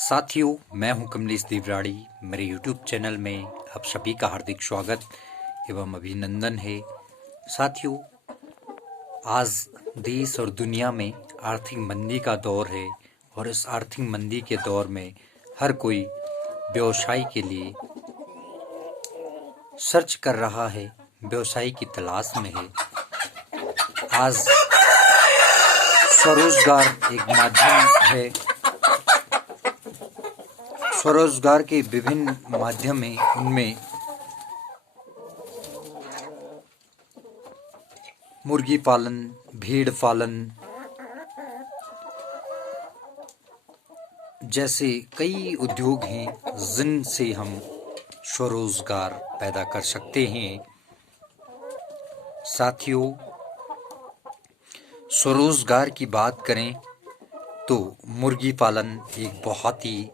साथियों, मैं हूं कमलेश देवराड़ी। मेरे YouTube चैनल में आप सभी का हार्दिक स्वागत एवं अभिनंदन है। साथियों, आज देश और दुनिया में आर्थिक मंदी का दौर है और इस आर्थिक मंदी के दौर में हर कोई व्यवसाय के लिए सर्च कर रहा है, व्यवसाय की तलाश में है। आज स्वरोजगार एक माध्यम है। स्वरोजगार के विभिन्न माध्यम हैं, उनमें मुर्गी पालन, भेड़ पालन जैसे कई उद्योग हैं जिनसे हम स्वरोजगार पैदा कर सकते हैं। साथियों, स्वरोजगार की बात करें तो मुर्गी पालन एक बहुत ही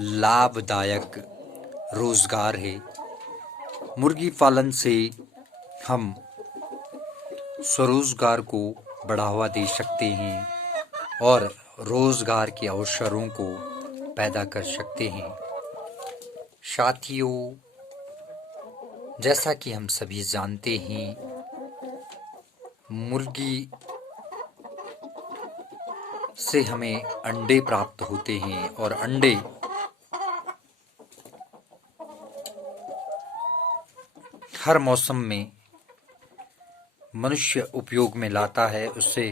लाभदायक रोजगार है। मुर्गी पालन से हम स्वरोजगार को बढ़ावा दे सकते हैं और रोजगार के अवसरों को पैदा कर सकते हैं। साथियों, जैसा कि हम सभी जानते हैं, मुर्गी से हमें अंडे प्राप्त होते हैं और अंडे हर मौसम में मनुष्य उपयोग में लाता है। उससे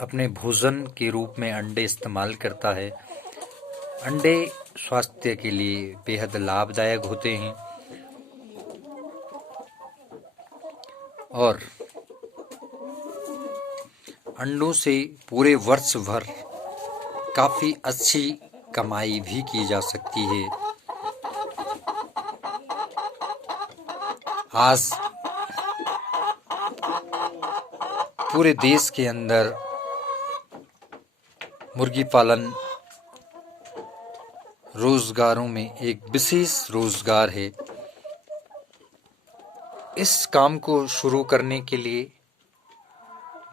अपने भोजन के रूप में अंडे इस्तेमाल करता है। अंडे स्वास्थ्य के लिए बेहद लाभदायक होते हैं और अंडों से पूरे वर्ष भर काफी अच्छी कमाई भी की जा सकती है। आज पूरे देश के अंदर मुर्गी पालन रोजगारों में एक विशेष रोजगार है। इस काम को शुरू करने के लिए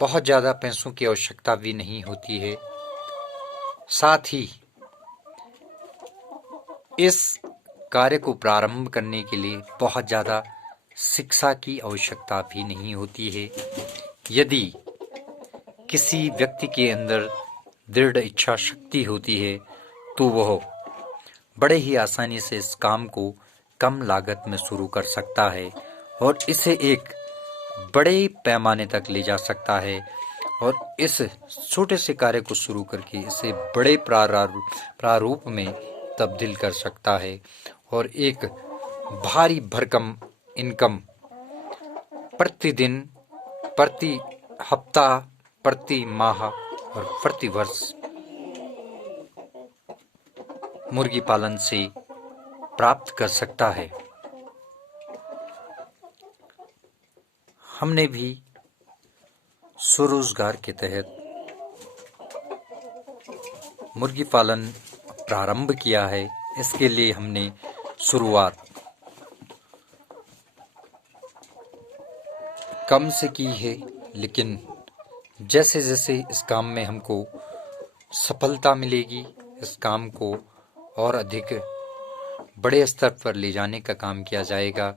बहुत ज़्यादा पैसों की आवश्यकता भी नहीं होती है। साथ ही इस कार्य को प्रारंभ करने के लिए बहुत ज़्यादा शिक्षा की आवश्यकता भी नहीं होती है। यदि किसी व्यक्ति के अंदर दृढ़ इच्छा शक्ति होती है तो वह बड़े ही आसानी से इस काम को कम लागत में शुरू कर सकता है और इसे एक बड़े पैमाने तक ले जा सकता है और इस छोटे से कार्य को शुरू करके इसे बड़े प्रारूप में तब्दील कर सकता है और एक भारी भरकम इनकम प्रतिदिन, प्रति हफ्ता, प्रति माह और प्रति वर्ष मुर्गी पालन से प्राप्त कर सकता है। हमने भी स्वरोजगार के तहत मुर्गी पालन प्रारंभ किया है। इसके लिए हमने शुरुआत कम से की है, लेकिन जैसे जैसे इस काम में हमको सफलता मिलेगी, इस काम को और अधिक बड़े स्तर पर ले जाने का काम किया जाएगा।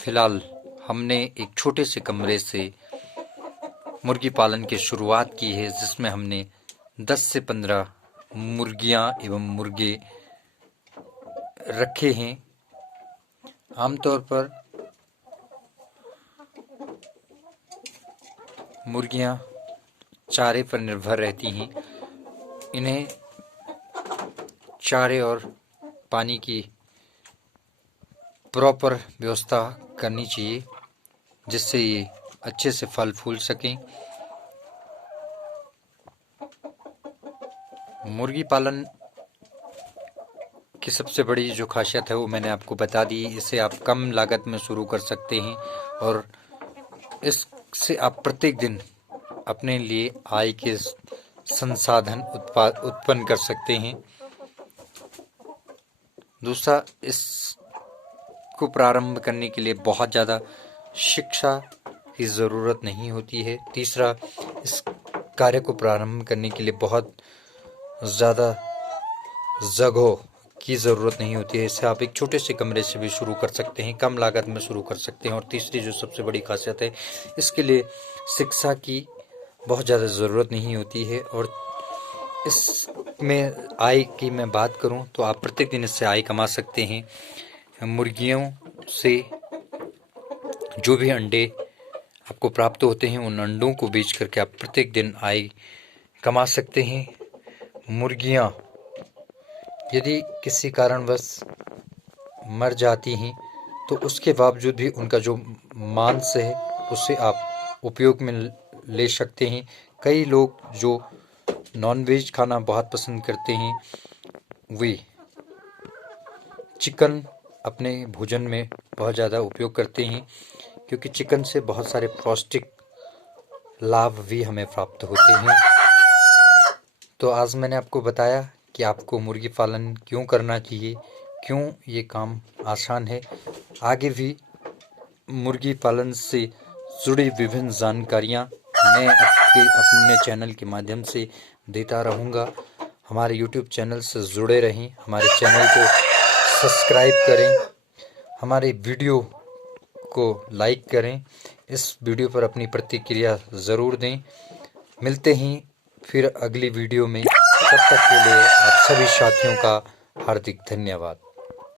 फिलहाल हमने एक छोटे से कमरे से मुर्गी पालन की शुरुआत की है, जिसमें हमने 10 से 15 मुर्गियां एवं मुर्गे रखे हैं। आमतौर पर मुर्गियां चारे पर निर्भर रहती हैं। इन्हें चारे और पानी की प्रॉपर व्यवस्था करनी चाहिए, जिससे ये अच्छे से फल फूल सकें। मुर्गी पालन की सबसे बड़ी जो खासियत है वो मैंने आपको बता दी। इसे आप कम लागत में शुरू कर सकते हैं और इससे आप प्रत्येक दिन अपने लिए आय के संसाधन उत्पन्न कर सकते हैं। दूसरा, इसको प्रारंभ करने के लिए बहुत ज़्यादा शिक्षा की ज़रूरत नहीं होती है। तीसरा, इस कार्य को प्रारंभ करने के लिए बहुत ज़्यादा जगह की ज़रूरत नहीं होती है। इसे आप एक छोटे से कमरे से भी शुरू कर सकते हैं, कम लागत में शुरू कर सकते हैं। और तीसरी जो सबसे बड़ी खासियत है, इसके लिए शिक्षा की बहुत ज़्यादा ज़रूरत नहीं होती है। और इसमें आय की मैं बात करूं तो आप प्रत्येक दिन इससे आय कमा सकते हैं। मुर्गियों से जो भी अंडे आपको प्राप्त होते हैं, उन अंडों को बेच करके आप प्रत्येक दिन आय कमा सकते हैं। मुर्गियां यदि किसी कारणवश मर जाती हैं तो उसके बावजूद भी उनका जो मांस है उसे आप उपयोग में ले सकते हैं। कई लोग जो नॉनवेज खाना बहुत पसंद करते हैं, वे चिकन अपने भोजन में बहुत ज़्यादा उपयोग करते हैं, क्योंकि चिकन से बहुत सारे पौष्टिक लाभ भी हमें प्राप्त होते हैं। तो आज मैंने आपको बताया कि आपको मुर्गी पालन क्यों करना चाहिए, क्यों ये काम आसान है। आगे भी मुर्गी पालन से जुड़ी विभिन्न जानकारियाँ मैं अपने चैनल के माध्यम से देता रहूँगा। हमारे YouTube चैनल से जुड़े रहें, हमारे चैनल को सब्सक्राइब करें, हमारे वीडियो को लाइक करें, इस वीडियो पर अपनी प्रतिक्रिया ज़रूर दें। मिलते हैं फिर अगली वीडियो में। तब तक के लिए आप सभी साथियों का हार्दिक धन्यवाद।